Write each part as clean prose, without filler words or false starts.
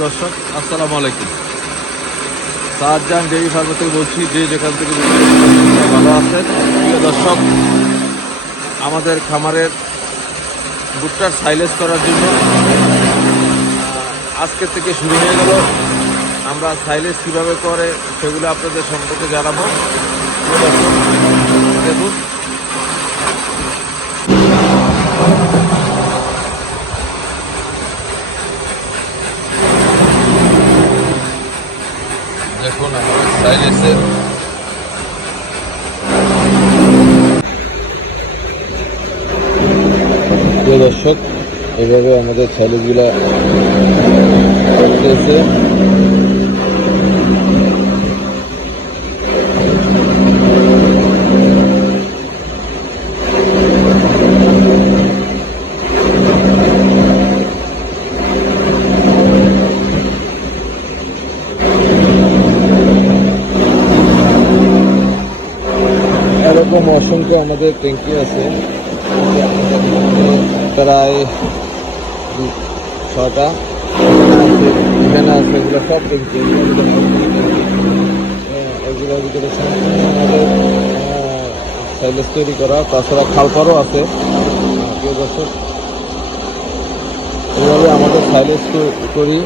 দর্শক আসসালামু আলাইকুম। শাহজাহান ডেইরি ফার্ম থেকে বলছি, যে যেখান থেকে ভালো আছেন। প্রিয় দর্শক, আমাদের খামারের ভুট্টার সাইলেজ করার জন্য আজকে থেকে শুরু হয়ে গেল। আমরা সাইলেজ কীভাবে করে সেগুলো আপনাদের সম্পর্কে জানাবো। প্রিয় দর্শক, দেখুন দেখুন আমাদের সাইলেজের প্রিয় দর্শক, এভাবে আমাদের সাইলেজগুলা করতেছে। এরকম অসংখ্য আমাদের ট্যাঙ্কি আছে, প্রায় 6টা এখানে আছে। এগুলো সব ট্যাঙ্কি, এগুলোর ভিতরে সম্পূর্ণ আমাদের সাইলেজ তৈরি করা। তাছাড়া খালপারও আছে। প্রিয় দর্শক, এইভাবে আমাদের সাইলেজ করি।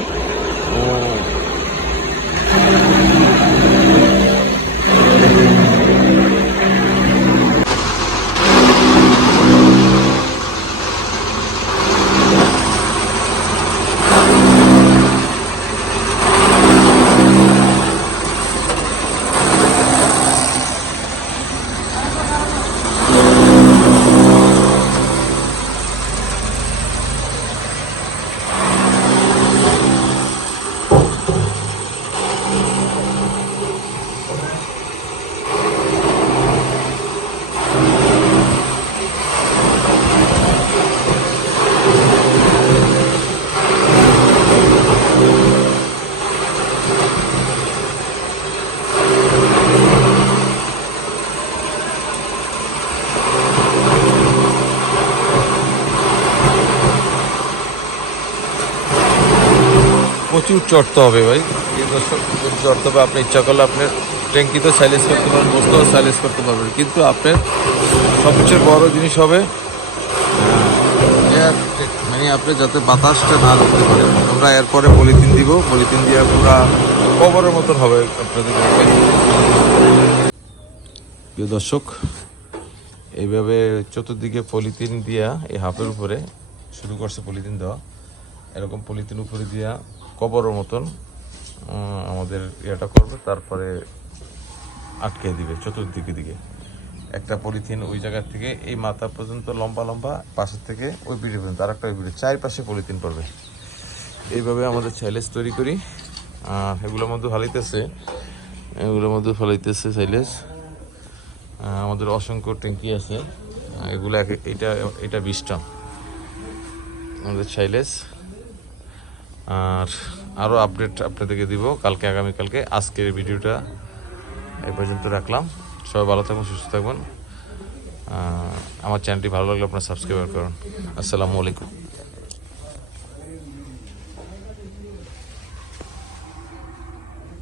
প্রচুর চড়তে হবে ভাই। দর্শক, প্রচুর চড়তে হবে। আপনি ইচ্ছা করলে আপনার ট্যাঙ্কিতেও সাইলেজ করতে পারবেন, বস্তাও সাইলেজ করতে পারবেন, কিন্তু আপনার সবচেয়ে বড় জিনিস হবে মানে আপনি যাতে বাতাসটা না ঢুকতে পারে। আমরা এরপরে পলিথিন দিব, পলিথিন দিয়ে পুরা কভারের মতন হবে আপনাদের। প্রিয় দর্শক, এইভাবে চতুর্দিকে পলিথিন দিয়া এই হাফের উপরে শুরু করছে পলিথিন দেওয়া। এরকম পলিথিন উপরে দিয়া কবরের মতন আমাদের ইয়েটা করবে, তারপরে আটকে দিবে চতুর্দিকে দিকে। একটা পলিথিন ওই জায়গা থেকে এই মাথা পর্যন্ত লম্বা লম্বা, পাশের থেকে ওই বিড়ি পর্যন্ত আর একটা ওই বিড়ি, চারপাশে পলিথিন পড়বে। এইভাবে আমাদের সাইলেজ তৈরি করি। এগুলোর মধ্যে ফালাইতেছে সাইলেজ। আমাদের অসংখ্য ট্যাঙ্কি আছে। এগুলো এটা 20টা আমাদের সাইলেজ। আর আরও আপডেট আপনাদেরকে দিব কালকে, আগামীকালকে। আজকের ভিডিওটা এই পর্যন্ত রাখলাম। সবাই ভালো থাকবেন, সুস্থ থাকবেন। আমার চ্যানেলটি ভালো লাগলে আপনারা সাবস্ক্রাইব করুন। আসসালামু আলাইকুম।